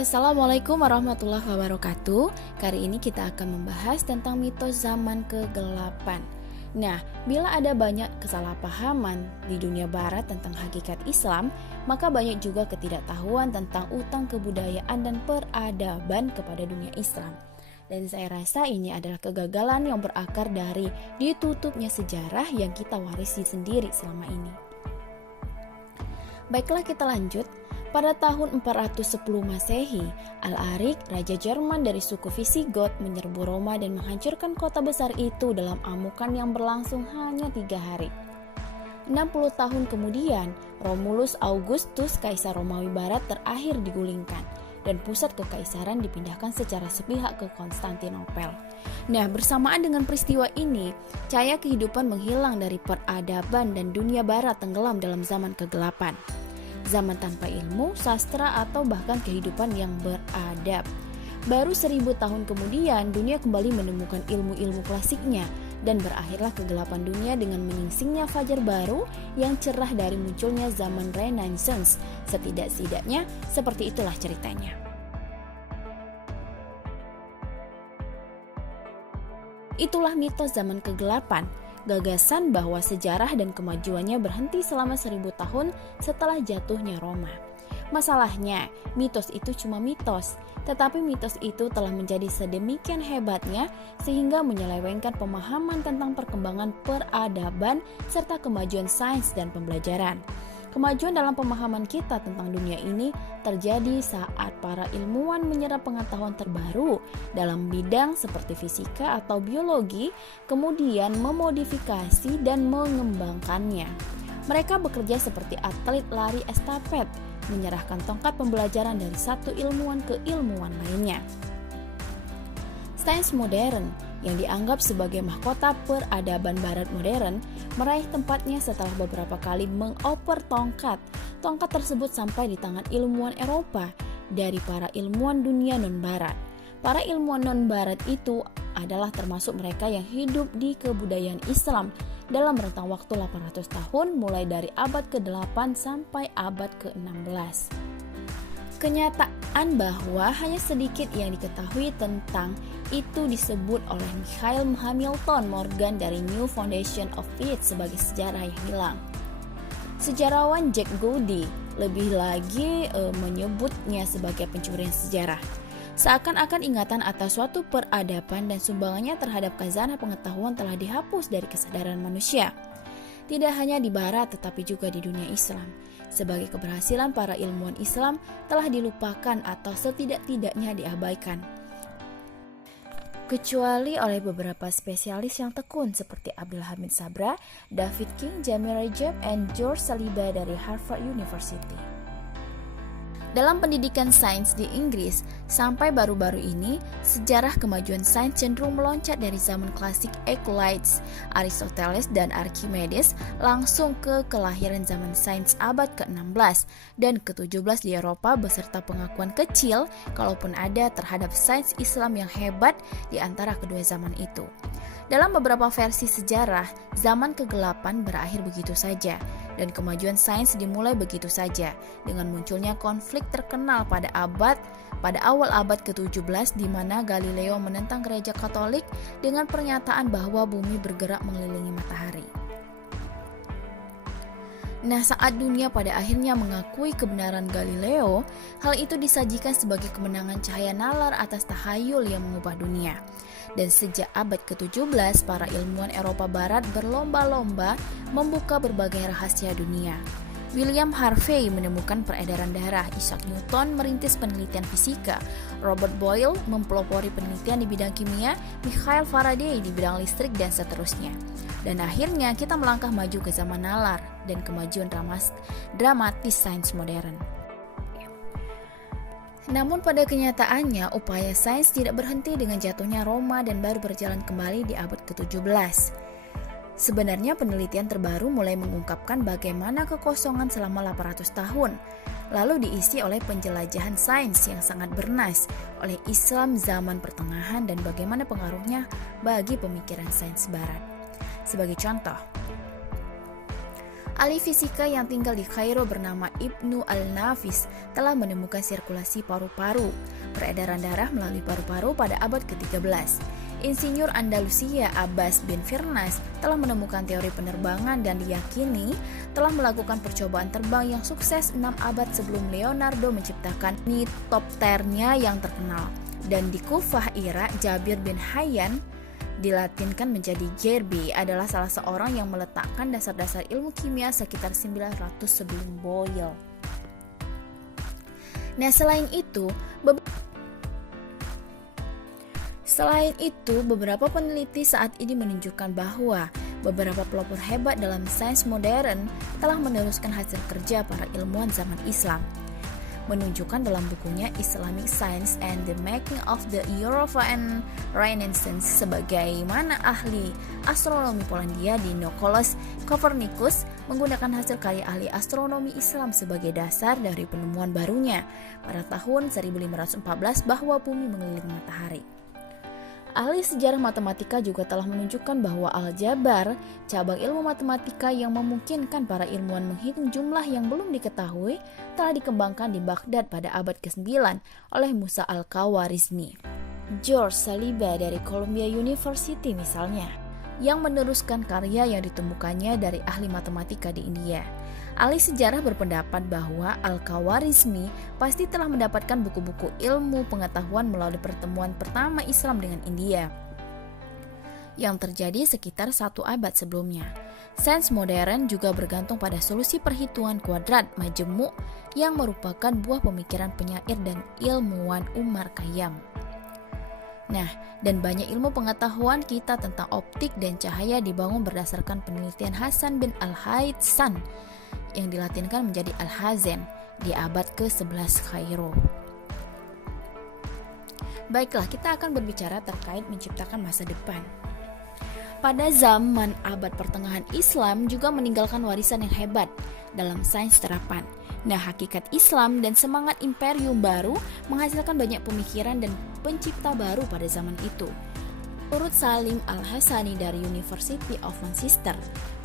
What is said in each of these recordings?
Assalamualaikum warahmatullahi wabarakatuh. Kali ini kita akan membahas tentang mitos zaman kegelapan. Nah, bila ada banyak kesalahpahaman di dunia barat tentang hakikat Islam, maka banyak juga ketidaktahuan tentang utang kebudayaan dan peradaban kepada dunia Islam. Dan saya rasa ini adalah kegagalan yang berakar dari ditutupnya sejarah yang kita warisi sendiri selama ini. Baiklah, kita lanjut. Pada tahun 410 Masehi, Alaric, Raja Jerman dari suku Visigoth, menyerbu Roma dan menghancurkan kota besar itu dalam amukan yang berlangsung hanya 3 hari. 60 tahun kemudian, Romulus Augustus, Kaisar Romawi Barat, terakhir digulingkan dan pusat kekaisaran dipindahkan secara sepihak ke Konstantinopel. Nah, bersamaan dengan peristiwa ini, cahaya kehidupan menghilang dari peradaban dan dunia barat tenggelam dalam zaman kegelapan. Zaman tanpa ilmu, sastra, atau bahkan kehidupan yang beradab. Baru 1000 tahun kemudian, dunia kembali menemukan ilmu-ilmu klasiknya dan berakhirlah kegelapan dunia dengan menyingsingnya fajar baru yang cerah dari munculnya zaman Renaissance. Setidak-tidaknya, seperti itulah ceritanya. Itulah mitos zaman kegelapan. Gagasan bahwa sejarah dan kemajuannya berhenti selama 1000 tahun setelah jatuhnya Roma. Masalahnya, mitos itu cuma mitos, tetapi mitos itu telah menjadi sedemikian hebatnya sehingga menyelewengkan pemahaman tentang perkembangan peradaban serta kemajuan sains dan pembelajaran. Kemajuan dalam pemahaman kita tentang dunia ini terjadi saat para ilmuwan menyerap pengetahuan terbaru dalam bidang seperti fisika atau biologi, kemudian memodifikasi dan mengembangkannya. Mereka bekerja seperti atlet lari estafet, menyerahkan tongkat pembelajaran dari satu ilmuwan ke ilmuwan lainnya. Sains modern yang dianggap sebagai mahkota peradaban barat modern meraih tempatnya setelah beberapa kali mengoper tongkat. Tongkat tersebut sampai di tangan ilmuwan Eropa dari para ilmuwan dunia non-barat. Para ilmuwan non-barat itu adalah termasuk mereka yang hidup di kebudayaan Islam dalam rentang waktu 800 tahun mulai dari abad ke-8 sampai abad ke-16. Kenyataan bahwa hanya sedikit yang diketahui tentang itu disebut oleh Mikhail Hamilton Morgan dari New Foundation of It sebagai sejarah yang hilang. Sejarawan Jack Goody lebih lagi menyebutnya sebagai pencurian sejarah. Seakan-akan ingatan atas suatu peradaban dan sumbangannya terhadap khazanah pengetahuan telah dihapus dari kesadaran manusia. Tidak hanya di barat tetapi juga di dunia Islam. Sebagai keberhasilan para ilmuwan Islam telah dilupakan atau setidak-tidaknya diabaikan. Kecuali oleh beberapa spesialis yang tekun seperti Abdul Hamid Sabra, David King, Jamil Rajab, dan George Saliba dari Harvard University. Dalam pendidikan sains di Inggris, sampai baru-baru ini, sejarah kemajuan sains cenderung meloncat dari zaman klasik Euclides, Aristoteles, dan Archimedes langsung ke kelahiran zaman sains abad ke-16 dan ke-17 di Eropa beserta pengakuan kecil, kalaupun ada, terhadap sains Islam yang hebat di antara kedua zaman itu. Dalam beberapa versi sejarah, zaman kegelapan berakhir begitu saja, dan kemajuan sains dimulai begitu saja, dengan munculnya konflik terkenal pada awal abad ke-17 di mana Galileo menentang gereja Katolik dengan pernyataan bahwa bumi bergerak mengelilingi matahari. Nah, saat dunia pada akhirnya mengakui kebenaran Galileo, hal itu disajikan sebagai kemenangan cahaya nalar atas tahayul yang mengubah dunia. Dan sejak abad ke-17, para ilmuwan Eropa Barat berlomba-lomba membuka berbagai rahasia dunia. William Harvey menemukan peredaran darah, Isaac Newton merintis penelitian fisika, Robert Boyle mempelopori penelitian di bidang kimia, Michael Faraday di bidang listrik, dan seterusnya. Dan akhirnya kita melangkah maju ke zaman nalar dan kemajuan dramatis sains modern. Namun pada kenyataannya, upaya sains tidak berhenti dengan jatuhnya Roma dan baru berjalan kembali di abad ke-17. Sebenarnya penelitian terbaru mulai mengungkapkan bagaimana kekosongan selama 800 tahun, lalu diisi oleh penjelajahan sains yang sangat bernas oleh Islam zaman pertengahan dan bagaimana pengaruhnya bagi pemikiran sains barat. Sebagai contoh, Ahli fisika yang tinggal di Kairo bernama Ibnu Al-Nafis telah menemukan sirkulasi paru-paru, peredaran darah melalui paru-paru pada abad ke-13. Insinyur Andalusia Abbas bin Firnas telah menemukan teori penerbangan dan diyakini telah melakukan percobaan terbang yang sukses 6 abad sebelum Leonardo menciptakan nitopternya yang terkenal. Dan di Kufah, Irak, Jabir bin Hayyan dilatinkan menjadi Jerbi adalah salah seorang yang meletakkan dasar-dasar ilmu kimia sekitar 900 sebelum Boyle. Nah, selain itu, beberapa peneliti saat ini menunjukkan bahwa beberapa pelopor hebat dalam sains modern telah meneruskan hasil kerja para ilmuwan zaman Islam. Menunjukkan dalam bukunya Islamic Science and the Making of the European Renaissance sebagaimana ahli astronomi Polandia Nicholas Copernicus menggunakan hasil karya ahli astronomi Islam sebagai dasar dari penemuan barunya pada tahun 1514 bahwa bumi mengelilingi matahari. Ahli sejarah matematika juga telah menunjukkan bahwa aljabar, cabang ilmu matematika yang memungkinkan para ilmuwan menghitung jumlah yang belum diketahui, telah dikembangkan di Baghdad pada abad ke-9 oleh Musa al-Khawarizmi. George Saliba dari Columbia University misalnya, yang meneruskan karya yang ditemukannya dari ahli matematika di India. Ahli sejarah berpendapat bahwa Al-Khawarizmi pasti telah mendapatkan buku-buku ilmu pengetahuan melalui pertemuan pertama Islam dengan India yang terjadi sekitar 1 abad sebelumnya. Sains modern juga bergantung pada solusi perhitungan kuadrat majemuk yang merupakan buah pemikiran penyair dan ilmuwan Umar Khayyam. Nah, dan banyak ilmu pengetahuan kita tentang optik dan cahaya dibangun berdasarkan penelitian Hasan bin Al-Haytham yang dilatinkan menjadi Al-Hazen di abad ke-11 Kairo. Baiklah, kita akan berbicara terkait menciptakan masa depan. Pada zaman abad pertengahan, Islam juga meninggalkan warisan yang hebat dalam sains terapan. Nah, hakikat Islam dan semangat imperium baru menghasilkan banyak pemikiran dan pencipta baru pada zaman itu. Menurut Salim Al-Hassani dari University of Manchester,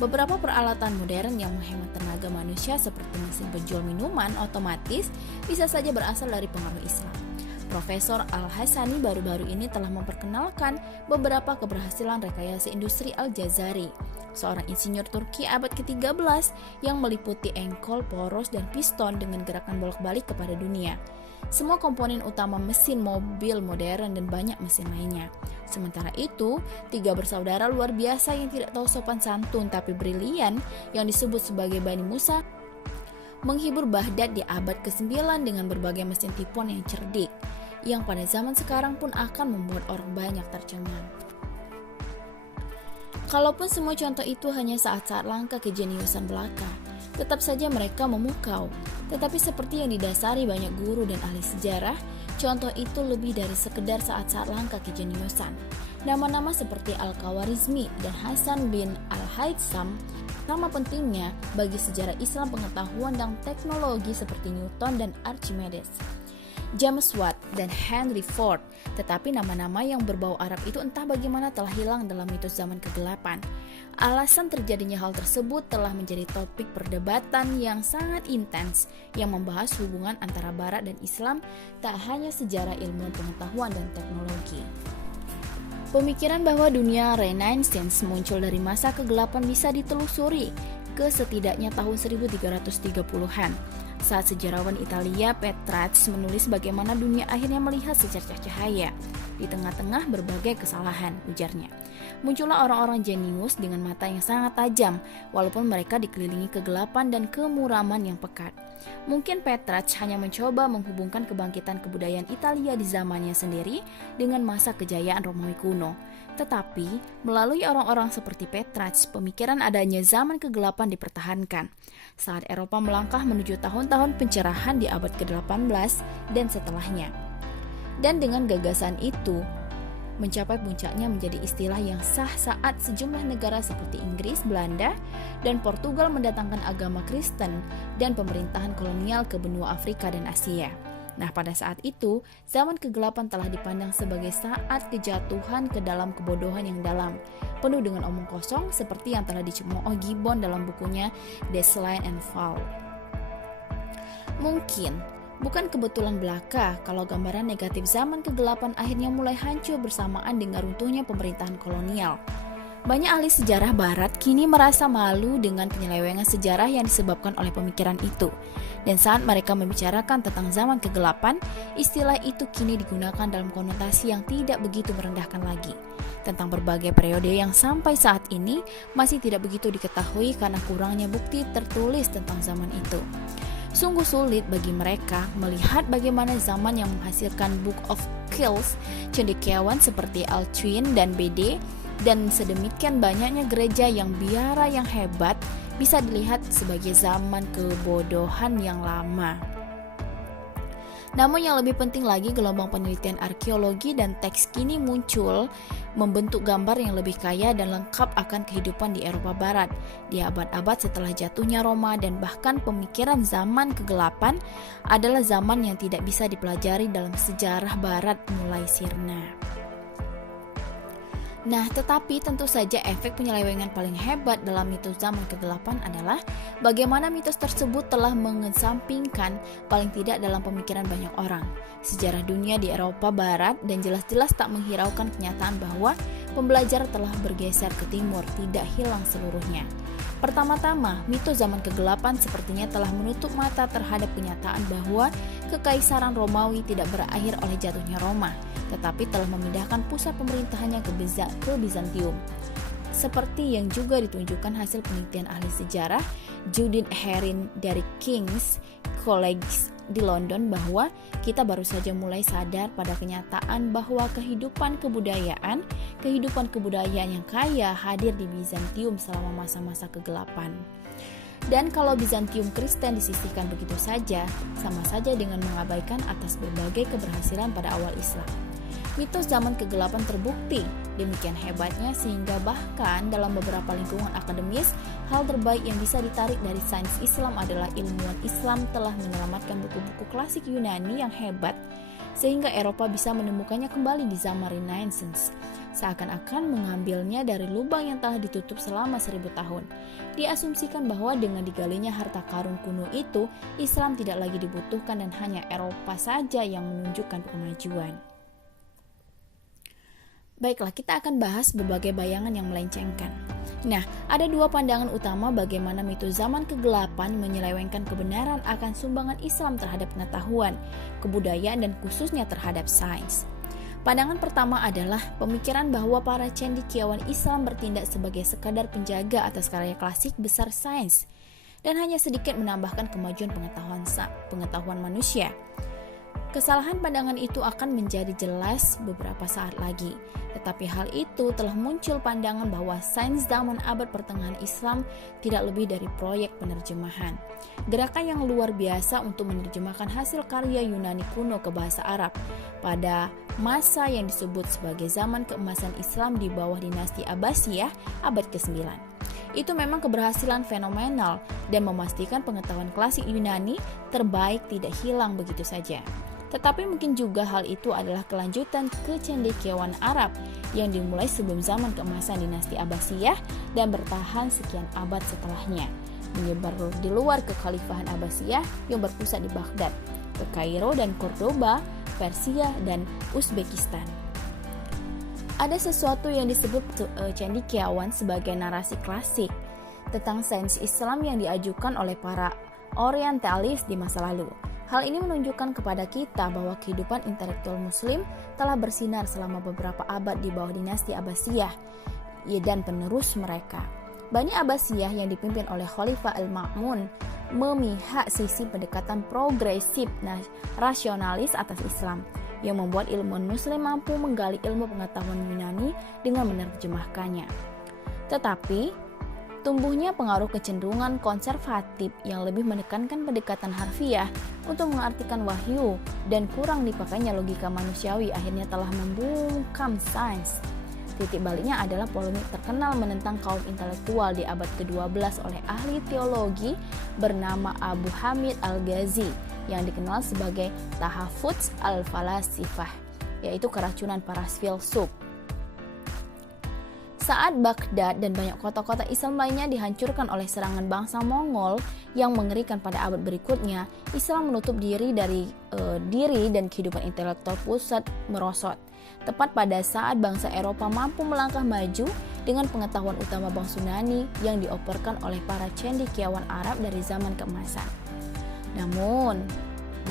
beberapa peralatan modern yang menghemat tenaga manusia seperti mesin penjual minuman otomatis bisa saja berasal dari pengaruh Islam. Profesor Al-Hassani baru-baru ini telah memperkenalkan beberapa keberhasilan rekayasa industri Al-Jazari, seorang insinyur Turki abad ke-13 yang meliputi engkol, poros, dan piston dengan gerakan bolak-balik kepada dunia. Semua komponen utama mesin mobil modern dan banyak mesin lainnya. Sementara itu, 3 bersaudara luar biasa yang tidak tahu sopan santun tapi brilian yang disebut sebagai Bani Musa menghibur Baghdad di abad ke-9 dengan berbagai mesin tipuan yang cerdik, yang pada zaman sekarang pun akan membuat orang banyak tercengang. Kalaupun semua contoh itu hanya saat-saat langka kejeniusan belaka, tetap saja mereka memukau. Tetapi seperti yang didasari banyak guru dan ahli sejarah, contoh itu lebih dari sekedar saat-saat langka kejeniusan. Nama-nama seperti Al-Khawarizmi dan Hasan bin Al-Haytham nama pentingnya bagi sejarah Islam pengetahuan dan teknologi seperti Newton dan Archimedes, James Watt dan Henry Ford. Tetapi nama-nama yang berbau Arab itu entah bagaimana telah hilang dalam mitos zaman kegelapan. Alasan terjadinya hal tersebut telah menjadi topik perdebatan yang sangat intens yang membahas hubungan antara Barat dan Islam, tak hanya sejarah ilmu pengetahuan dan teknologi. Pemikiran bahwa dunia Renaissance muncul dari masa kegelapan bisa ditelusuri ke setidaknya tahun 1330-an. Saat sejarawan Italia Petrarch menulis bagaimana dunia akhirnya melihat secercah cahaya di tengah-tengah berbagai kesalahan, ujarnya. Muncullah orang-orang jenius dengan mata yang sangat tajam, walaupun mereka dikelilingi kegelapan dan kemuraman yang pekat. Mungkin Petrarch hanya mencoba menghubungkan kebangkitan kebudayaan Italia di zamannya sendiri dengan masa kejayaan Romawi kuno. Tetapi, melalui orang-orang seperti Petrarch, pemikiran adanya zaman kegelapan dipertahankan. Saat Eropa melangkah menuju tahun-tahun pencerahan di abad ke-18 dan setelahnya. Dan dengan gagasan itu, mencapai puncaknya menjadi istilah yang sah saat sejumlah negara seperti Inggris, Belanda, dan Portugal mendatangkan agama Kristen dan pemerintahan kolonial ke benua Afrika dan Asia. Nah, pada saat itu, zaman kegelapan telah dipandang sebagai saat kejatuhan ke dalam kebodohan yang dalam. penuh dengan omong kosong seperti yang telah dicemooh Gibbon dalam bukunya Decline and Fall. Mungkin bukan kebetulan belaka kalau gambaran negatif zaman kegelapan akhirnya mulai hancur bersamaan dengan runtuhnya pemerintahan kolonial. Banyak ahli sejarah barat kini merasa malu dengan penyelewengan sejarah yang disebabkan oleh pemikiran itu. Dan saat mereka membicarakan tentang zaman kegelapan, istilah itu kini digunakan dalam konotasi yang tidak begitu merendahkan lagi. Tentang berbagai periode yang sampai saat ini masih tidak begitu diketahui karena kurangnya bukti tertulis tentang zaman itu. Sungguh sulit bagi mereka melihat bagaimana zaman yang menghasilkan Book of Kells, cendekiawan seperti Alcuin dan Bede, dan sedemikian banyaknya gereja yang biara yang hebat bisa dilihat sebagai zaman kebodohan yang lama. Namun yang lebih penting lagi, gelombang penelitian arkeologi dan teks kini muncul membentuk gambar yang lebih kaya dan lengkap akan kehidupan di Eropa Barat di abad-abad setelah jatuhnya Roma, dan bahkan pemikiran zaman kegelapan adalah zaman yang tidak bisa dipelajari dalam sejarah Barat mulai sirna. Nah, tetapi tentu saja efek penyelewengan paling hebat dalam mitos zaman kegelapan adalah bagaimana mitos tersebut telah mengesampingkan paling tidak dalam pemikiran banyak orang sejarah dunia di Eropa Barat, dan jelas-jelas tak menghiraukan kenyataan bahwa pembelajaran telah bergeser ke timur, tidak hilang seluruhnya. Pertama-tama, mitos zaman kegelapan sepertinya telah menutup mata terhadap kenyataan bahwa kekaisaran Romawi tidak berakhir oleh jatuhnya Roma, tetapi telah memindahkan pusat pemerintahannya ke Bizantium. Seperti yang juga ditunjukkan hasil penelitian ahli sejarah Judith Herring dari King's College di London, bahwa kita baru saja mulai sadar pada kenyataan bahwa kehidupan kebudayaan yang kaya hadir di Bizantium selama masa-masa kegelapan. Dan kalau Bizantium Kristen disisihkan begitu saja, sama saja dengan mengabaikan atas berbagai keberhasilan pada awal Islam. Mitos zaman kegelapan terbukti demikian hebatnya sehingga bahkan dalam beberapa lingkungan akademis, hal terbaik yang bisa ditarik dari sains Islam adalah ilmuwan Islam telah menyelamatkan buku-buku klasik Yunani yang hebat sehingga Eropa bisa menemukannya kembali di zaman Renaissance, seakan-akan mengambilnya dari lubang yang telah ditutup selama 1000 tahun. Diasumsikan bahwa dengan digalinya harta karun kuno itu, Islam tidak lagi dibutuhkan dan hanya Eropa saja yang menunjukkan kemajuan. Baiklah, kita akan bahas berbagai bayangan yang melencengkan. Nah, ada dua pandangan utama bagaimana mitos zaman kegelapan menyelewengkan kebenaran akan sumbangan Islam terhadap pengetahuan, kebudayaan, dan khususnya terhadap sains. Pandangan pertama adalah pemikiran bahwa para cendekiawan Islam bertindak sebagai sekadar penjaga atas karya klasik besar sains dan hanya sedikit menambahkan kemajuan pengetahuan manusia. Kesalahan pandangan itu akan menjadi jelas beberapa saat lagi, tetapi hal itu telah muncul pandangan bahwa sains zaman abad pertengahan Islam tidak lebih dari proyek penerjemahan. Gerakan yang luar biasa untuk menerjemahkan hasil karya Yunani kuno ke bahasa Arab pada masa yang disebut sebagai zaman keemasan Islam di bawah dinasti Abbasiyah abad ke-9. Itu memang keberhasilan fenomenal dan memastikan pengetahuan klasik Yunani terbaik tidak hilang begitu saja. Tetapi mungkin juga hal itu adalah kelanjutan kecendekiawan Arab yang dimulai sebelum zaman keemasan dinasti Abbasiyah dan bertahan sekian abad setelahnya, menyebar di luar kekhalifahan Abbasiyah yang berpusat di Baghdad, ke Kairo dan Cordoba, Persia dan Uzbekistan. Ada sesuatu yang disebut cendekiawan sebagai narasi klasik tentang sains Islam yang diajukan oleh para orientalis di masa lalu. Hal ini menunjukkan kepada kita bahwa kehidupan intelektual muslim telah bersinar selama beberapa abad di bawah dinasti Abbasiyah dan penerus mereka. Bani Abbasiyah yang dipimpin oleh Khalifah Al-Ma'mun memihak sisi pendekatan progresif rasionalis atas Islam yang membuat ilmuwan muslim mampu menggali ilmu pengetahuan Yunani dengan menerjemahkannya. Tetapi tumbuhnya pengaruh kecenderungan konservatif yang lebih menekankan pendekatan harfiah untuk mengartikan wahyu dan kurang dipakainya logika manusiawi akhirnya telah membungkam sains. Titik baliknya adalah polemik terkenal menentang kaum intelektual di abad ke-12 oleh ahli teologi bernama Abu Hamid Al-Ghazi yang dikenal sebagai Tahafuz Al-Falasifah, yaitu keracunan para filsuf. Saat Baghdad dan banyak kota-kota Islam lainnya dihancurkan oleh serangan bangsa Mongol yang mengerikan pada abad berikutnya, Islam menutup diri dan kehidupan intelektual pusat merosot. Tepat pada saat bangsa Eropa mampu melangkah maju dengan pengetahuan utama bangsa Yunani yang dioperkan oleh para cendekiawan Arab dari zaman keemasan. Namun,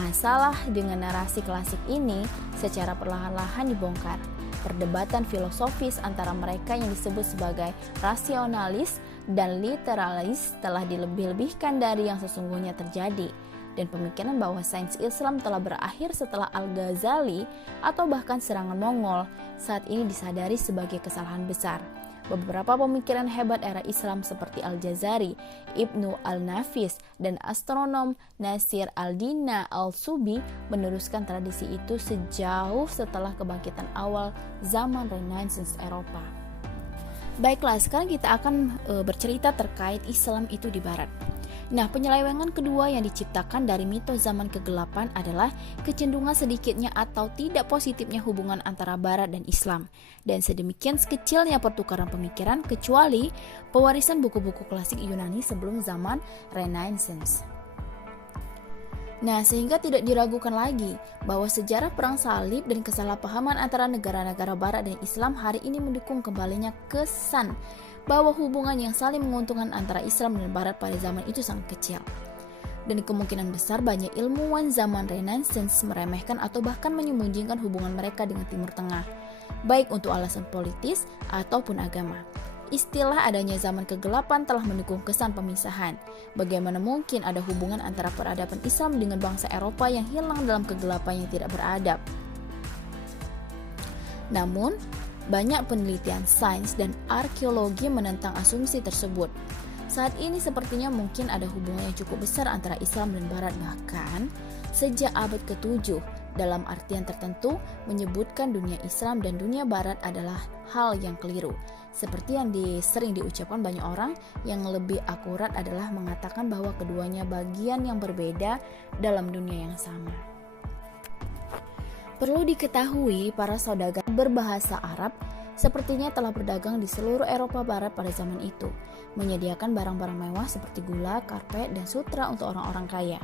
masalah dengan narasi klasik ini secara perlahan-lahan dibongkar. Perdebatan filosofis antara mereka yang disebut sebagai rasionalis dan literalis telah dilebih-lebihkan dari yang sesungguhnya terjadi, dan pemikiran bahwa sains Islam telah berakhir setelah Al-Ghazali atau bahkan serangan Mongol saat ini disadari sebagai kesalahan besar. Beberapa pemikiran hebat era Islam seperti Al-Jazari, Ibnu Al-Nafis, dan astronom Nasir al-Dina al-Subi meneruskan tradisi itu sejauh setelah kebangkitan awal zaman Renaissance Eropa. Baiklah, sekarang kita akan bercerita terkait Islam itu di Barat. Nah, penyelewengan kedua yang diciptakan dari mitos zaman kegelapan adalah kecenderungan sedikitnya atau tidak positifnya hubungan antara Barat dan Islam, dan sedemikian kecilnya pertukaran pemikiran kecuali pewarisan buku-buku klasik Yunani sebelum zaman Renaissance. Nah, sehingga tidak diragukan lagi bahwa sejarah perang salib dan kesalahpahaman antara negara-negara Barat dan Islam hari ini mendukung kembalinya kesan bahwa hubungan yang saling menguntungkan antara Islam dan Barat pada zaman itu sangat kecil. Dan kemungkinan besar banyak ilmuwan zaman Renaissance meremehkan atau bahkan menyembunyikan hubungan mereka dengan Timur Tengah, baik untuk alasan politis ataupun agama. Istilah adanya zaman kegelapan telah mendukung kesan pemisahan. Bagaimana mungkin ada hubungan antara peradaban Islam dengan bangsa Eropa yang hilang dalam kegelapan yang tidak beradab? Namun, banyak penelitian sains dan arkeologi menentang asumsi tersebut. Saat ini sepertinya mungkin ada hubungan yang cukup besar antara Islam dan Barat, bahkan sejak abad ke-7 dalam artian tertentu menyebutkan dunia Islam dan dunia Barat adalah hal yang keliru. Seperti yang sering diucapkan banyak orang, yang lebih akurat adalah mengatakan bahwa keduanya bagian yang berbeda dalam dunia yang sama. Perlu diketahui, para saudagar berbahasa Arab sepertinya telah berdagang di seluruh Eropa Barat pada zaman itu, menyediakan barang-barang mewah seperti gula, karpet, dan sutra untuk orang-orang kaya.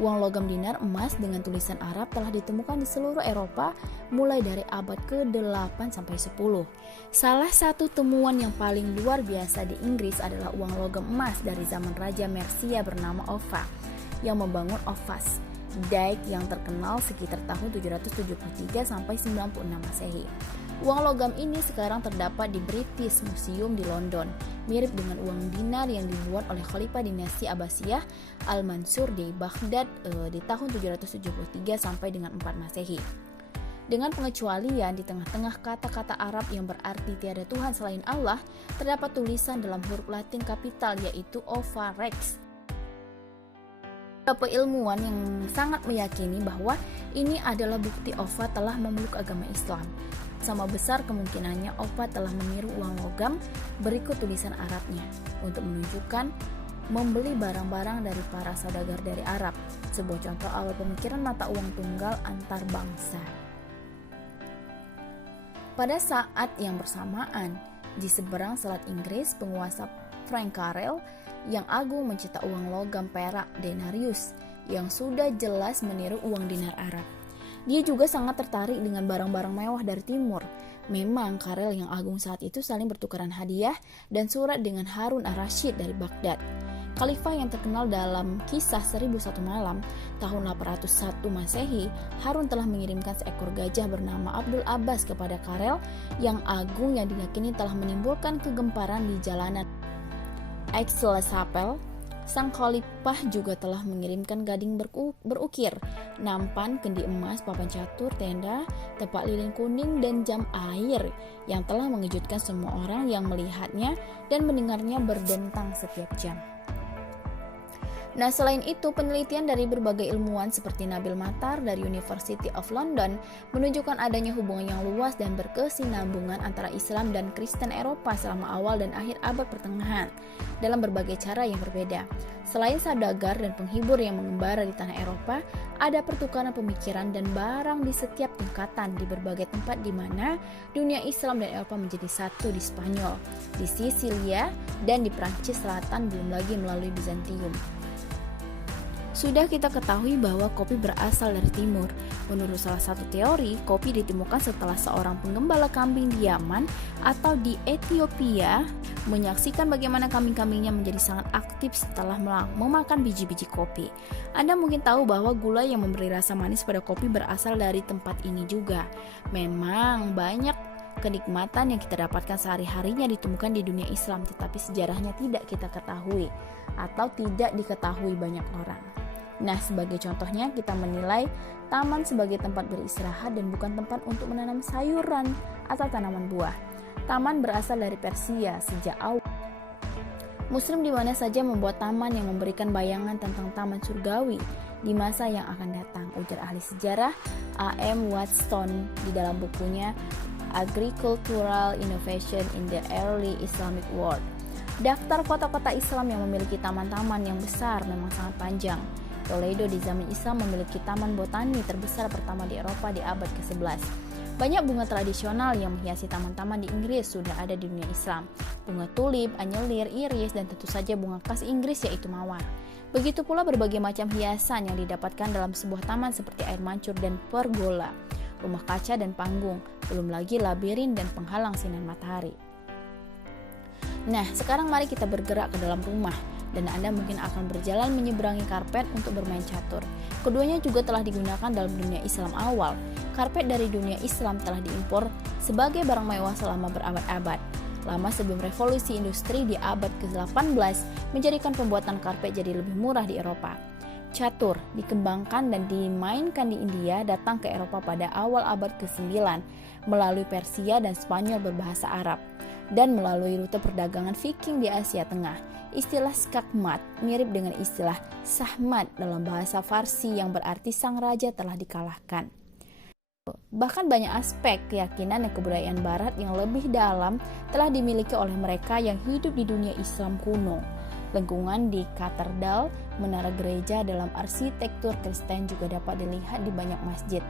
Uang logam dinar emas dengan tulisan Arab telah ditemukan di seluruh Eropa mulai dari abad ke-8 sampai 10. Salah satu temuan yang paling luar biasa di Inggris adalah uang logam emas dari zaman Raja Mercia bernama Offa yang membangun Offa's Dyke yang terkenal sekitar tahun 773 sampai 96 Masehi. Uang logam ini sekarang terdapat di British Museum di London, mirip dengan uang dinar yang dibuat oleh Khalifah dinasti Abbasiyah Al-Mansur di Baghdad di tahun 773 sampai dengan 4 Masehi. Dengan pengecualian di tengah-tengah kata-kata Arab yang berarti tiada Tuhan selain Allah, terdapat tulisan dalam huruf Latin kapital yaitu Ova Rex. Beberapa ilmuwan yang sangat meyakini bahwa ini adalah bukti Offa telah memeluk agama Islam. Sama besar kemungkinannya Offa telah meniru uang logam berikut tulisan Arabnya untuk menunjukkan membeli barang-barang dari para saudagar dari Arab, sebuah contoh awal pemikiran mata uang tunggal antar bangsa. Pada saat yang bersamaan, di seberang Selat Inggris, penguasa Frank Carrel yang agung mencetak uang logam perak denarius yang sudah jelas meniru uang dinar Arab. Dia juga sangat tertarik dengan barang-barang mewah dari timur. Memang Carrel yang agung saat itu saling bertukaran hadiah dan surat dengan Harun ar-Rasyid dari Baghdad. Khalifah yang terkenal dalam kisah 1001 Malam tahun 801 Masehi, Harun telah mengirimkan seekor gajah bernama Abdul Abbas kepada Carrel yang agung yang diyakini telah menimbulkan kegemparan di jalanan. Aix-la-Chapelle, sang khalifah juga telah mengirimkan gading berukir, nampan, kendi emas, papan catur, tenda, tempat lilin kuning, dan jam air yang telah mengejutkan semua orang yang melihatnya dan mendengarnya berdentang setiap jam. Nah, selain itu, penelitian dari berbagai ilmuwan seperti Nabil Matar dari University of London menunjukkan adanya hubungan yang luas dan berkesinambungan antara Islam dan Kristen Eropa selama awal dan akhir abad pertengahan dalam berbagai cara yang berbeda. Selain saudagar dan penghibur yang mengembara di tanah Eropa, ada pertukaran pemikiran dan barang di setiap tingkatan di berbagai tempat di mana dunia Islam dan Eropa menjadi satu, di Spanyol, di Sisilia, dan di Prancis Selatan, belum lagi melalui Bizantium. Sudah kita ketahui bahwa kopi berasal dari timur. Menurut salah satu teori, kopi ditemukan setelah seorang penggembala kambing di Yaman atau di Ethiopia menyaksikan bagaimana kambing-kambingnya menjadi sangat aktif setelah memakan biji-biji kopi. Anda mungkin tahu bahwa gula yang memberi rasa manis pada kopi berasal dari tempat ini juga. Memang banyak kenikmatan yang kita dapatkan sehari-harinya ditemukan di dunia Islam, tetapi sejarahnya tidak kita ketahui atau tidak diketahui banyak orang. Nah, sebagai contohnya kita menilai taman sebagai tempat beristirahat dan bukan tempat untuk menanam sayuran atau tanaman buah. Taman berasal dari Persia sejak awal. Muslim di mana saja membuat taman yang memberikan bayangan tentang taman surgawi di masa yang akan datang, ujar ahli sejarah A.M. Watson di dalam bukunya Agricultural Innovation in the Early Islamic World. Daftar kota-kota Islam yang memiliki taman-taman yang besar memang sangat panjang. Toledo di zaman Islam memiliki taman botani terbesar pertama di Eropa di abad ke-11. Banyak bunga tradisional yang menghiasi taman-taman di Inggris sudah ada di dunia Islam. Bunga tulip, anyelir, iris, dan tentu saja bunga khas Inggris yaitu mawar. Begitu pula berbagai macam hiasan yang didapatkan dalam sebuah taman seperti air mancur dan pergola, rumah kaca dan panggung, belum lagi labirin dan penghalang sinar matahari. Nah, sekarang mari kita bergerak ke dalam rumah. Dan Anda mungkin akan berjalan menyeberangi karpet untuk bermain catur. Keduanya juga telah digunakan dalam dunia Islam awal. Karpet dari dunia Islam telah diimpor sebagai barang mewah selama berabad-abad. Lama sebelum revolusi industri di abad ke-18 menjadikan pembuatan karpet jadi lebih murah di Eropa. Catur dikembangkan dan dimainkan di India datang ke Eropa pada awal abad ke-9 melalui Persia dan Spanyol berbahasa Arab dan melalui rute perdagangan Viking di Asia Tengah. Istilah skakmat mirip dengan istilah sahmat dalam bahasa Farsi yang berarti sang raja telah dikalahkan. Bahkan banyak aspek keyakinan dan kebudayaan barat yang lebih dalam telah dimiliki oleh mereka yang hidup di dunia Islam kuno. Lengkungan di katedral, menara gereja dalam arsitektur Kristen juga dapat dilihat di banyak masjid.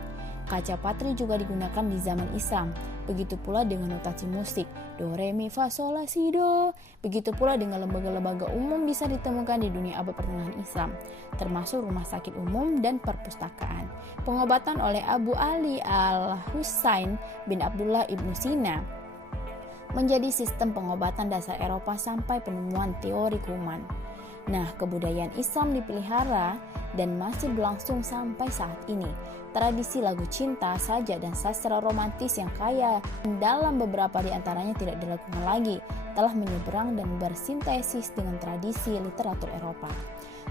Kaca patri juga digunakan di zaman Islam. Begitu pula dengan notasi musik, do, re, mi, fa, sol, la, si, do. Begitu pula dengan lembaga-lembaga umum bisa ditemukan di dunia abad pertengahan Islam, termasuk rumah sakit umum dan perpustakaan. Pengobatan oleh Abu Ali al-Husain bin Abdullah ibnu Sina menjadi sistem pengobatan dasar Eropa sampai penemuan teori kuman. Nah, kebudayaan Islam dipelihara dan masih berlangsung sampai saat ini. Tradisi lagu cinta, sajak, dan sastra romantis yang kaya dalam beberapa di antaranya tidak dilakukan lagi, telah menyeberang dan bersintesis dengan tradisi literatur Eropa.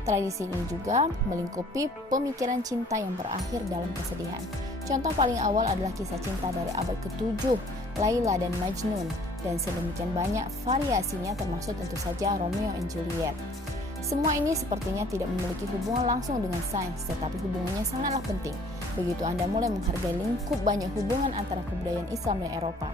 Tradisi ini juga melingkupi pemikiran cinta yang berakhir dalam kesedihan. Contoh paling awal adalah kisah cinta dari abad ke-7, Laila dan Majnun, dan sedemikian banyak variasinya termasuk tentu saja Romeo and Juliet. Semua ini sepertinya tidak memiliki hubungan langsung dengan sains, tetapi hubungannya sangatlah penting. Begitu Anda mulai menghargai lingkup banyak hubungan antara kebudayaan Islam dan Eropa.